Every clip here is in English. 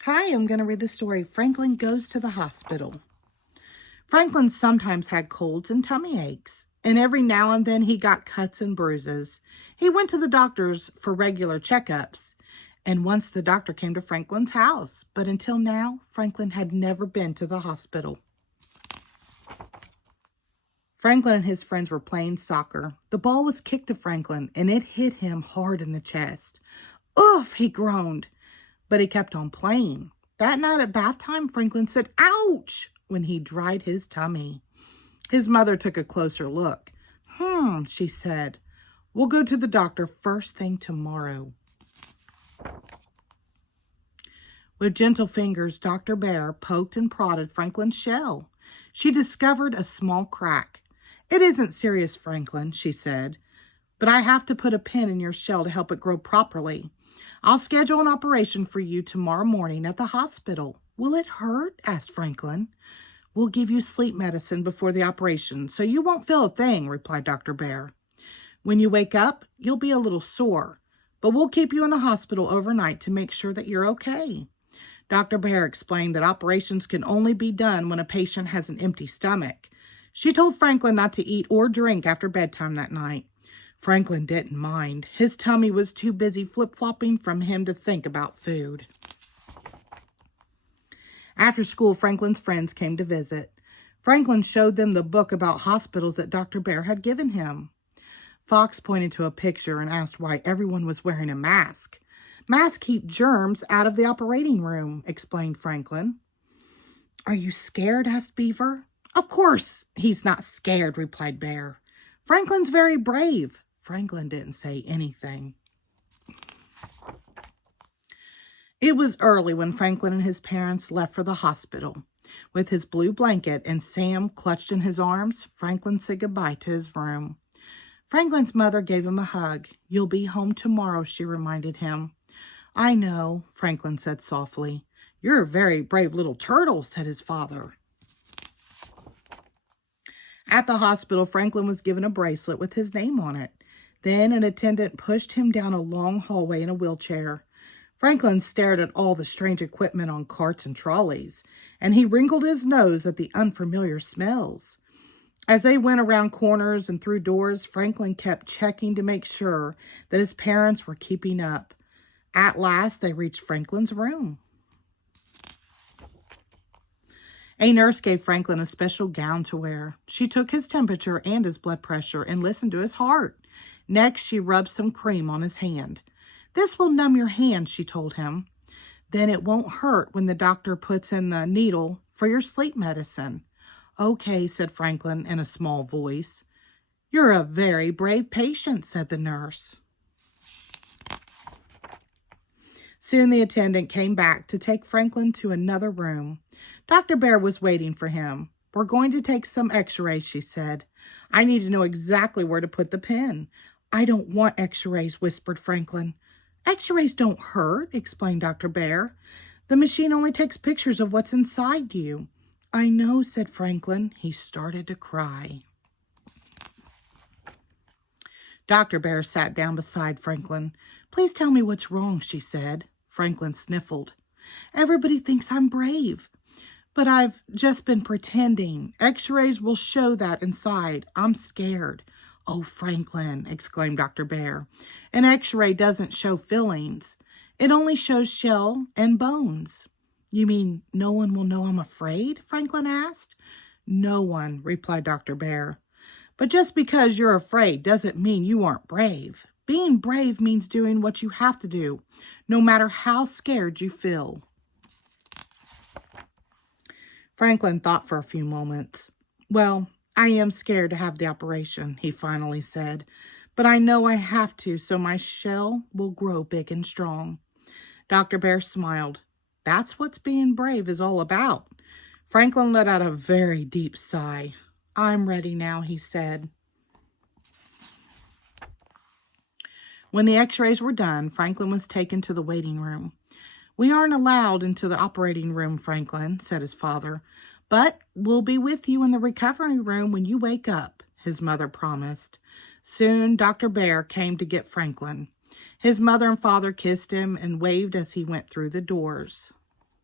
Hi, I'm going to read the story Franklin Goes to the Hospital. Franklin sometimes had colds and tummy aches, and every now and then he got cuts and bruises. He went to the doctors for regular checkups, and once the doctor came to Franklin's house, but until now, Franklin had never been to the hospital. Franklin and his friends were playing soccer. The ball was kicked to Franklin, and it hit him hard in the chest. Oof, he groaned, but he kept on playing. That night at bath time, Franklin said, ouch, when he dried his tummy. His mother took a closer look. She said, we'll go to the doctor first thing tomorrow. With gentle fingers, Dr. Bear poked and prodded Franklin's shell. She discovered a small crack. It isn't serious, Franklin, she said, but I have to put a pin in your shell to help it grow properly. I'll schedule an operation for you tomorrow morning at the hospital. Will it hurt? Asked Franklin. We'll give you sleep medicine before the operation, so you won't feel a thing, replied Dr. Bear. When you wake up, you'll be a little sore, but we'll keep you in the hospital overnight to make sure that you're okay. Dr. Bear explained that operations can only be done when a patient has an empty stomach. She told Franklin not to eat or drink after bedtime that night. Franklin didn't mind. His tummy was too busy flip-flopping from him to think about food. After school, Franklin's friends came to visit. Franklin showed them the book about hospitals that Dr. Bear had given him. Fox pointed to a picture and asked why everyone was wearing a mask. Masks keep germs out of the operating room, explained Franklin. Are you scared? Asked Beaver. Of course he's not scared, replied Bear. Franklin's very brave. Franklin didn't say anything. It was early when Franklin and his parents left for the hospital. With his blue blanket and Sam clutched in his arms, Franklin said goodbye to his room. Franklin's mother gave him a hug. You'll be home tomorrow, she reminded him. I know, Franklin said softly. You're a very brave little turtle, said his father. At the hospital, Franklin was given a bracelet with his name on it. Then an attendant pushed him down a long hallway in a wheelchair. Franklin stared at all the strange equipment on carts and trolleys, and he wrinkled his nose at the unfamiliar smells. As they went around corners and through doors, Franklin kept checking to make sure that his parents were keeping up. At last, they reached Franklin's room. A nurse gave Franklin a special gown to wear. She took his temperature and his blood pressure and listened to his heart. Next, she rubbed some cream on his hand. This will numb your hand, she told him. Then it won't hurt when the doctor puts in the needle for your sleep medicine. Okay, said Franklin in a small voice. You're a very brave patient, said the nurse. Soon the attendant came back to take Franklin to another room. Dr. Bear was waiting for him. We're going to take some x-rays, she said. I need to know exactly where to put the pin. I don't want x-rays, whispered Franklin. X-rays don't hurt, explained Dr. Bear. The machine only takes pictures of what's inside you. I know, said Franklin. He started to cry. Dr. Bear sat down beside Franklin. Please tell me what's wrong, she said. Franklin sniffled. Everybody thinks I'm brave, but I've just been pretending. X-rays will show that inside. I'm scared. Oh, Franklin, exclaimed Dr. Bear. An X-ray doesn't show fillings. It only shows shell and bones. You mean no one will know I'm afraid? Franklin asked. No one, replied Dr. Bear. But just because you're afraid doesn't mean you aren't brave. Being brave means doing what you have to do, no matter how scared you feel. Franklin thought for a few moments. Well, I am scared to have the operation, he finally said, but I know I have to so my shell will grow big and strong. Dr. Bear smiled. That's what being brave is all about. Franklin let out a very deep sigh. I'm ready now, he said. When the x-rays were done, Franklin was taken to the waiting room. We aren't allowed into the operating room, Franklin, said his father. But we'll be with you in the recovery room when you wake up, his mother promised. Soon, Dr. Bear came to get Franklin. His mother and father kissed him and waved as he went through the doors.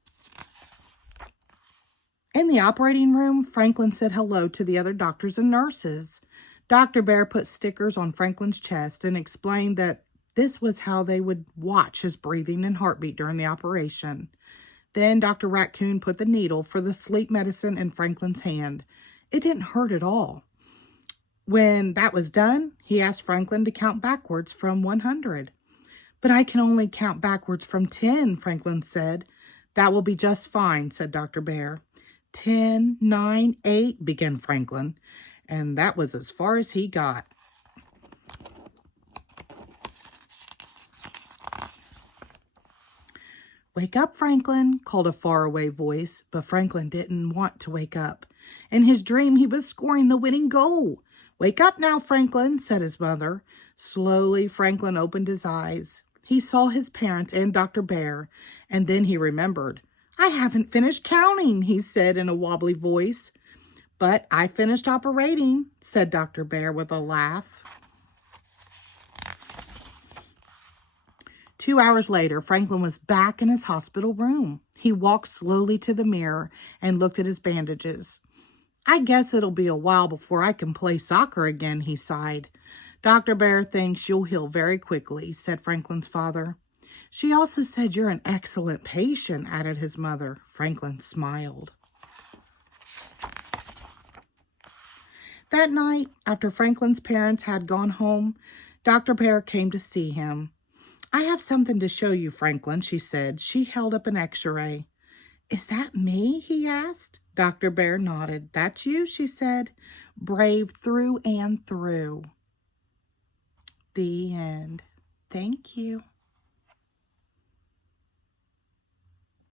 In the operating room, Franklin said hello to the other doctors and nurses. Dr. Bear put stickers on Franklin's chest and explained that this was how they would watch his breathing and heartbeat during the operation. Then Dr. Raccoon put the needle for the sleep medicine in Franklin's hand. It didn't hurt at all. When that was done, he asked Franklin to count backwards from 100. But I can only count backwards from 10, Franklin said. That will be just fine, said Dr. Bear. 10, 9, 8, began Franklin, and that was as far as he got. Wake up, Franklin, called a faraway voice, but Franklin didn't want to wake up. In his dream, he was scoring the winning goal. Wake up now, Franklin, said his mother. Slowly, Franklin opened his eyes. He saw his parents and Dr. Bear, and then he remembered. I haven't finished counting, he said in a wobbly voice. But I finished operating, said Dr. Bear with a laugh. 2 hours later, Franklin was back in his hospital room. He walked slowly to the mirror and looked at his bandages. I guess it'll be a while before I can play soccer again, he sighed. Dr. Bear thinks you'll heal very quickly, said Franklin's father. She also said you're an excellent patient, added his mother. Franklin smiled. That night, after Franklin's parents had gone home, Dr. Bear came to see him. I have something to show you, Franklin, she said. She held up an x-ray. Is that me? He asked. Dr. Bear nodded. That's you, she said. Brave through and through. The end. Thank you.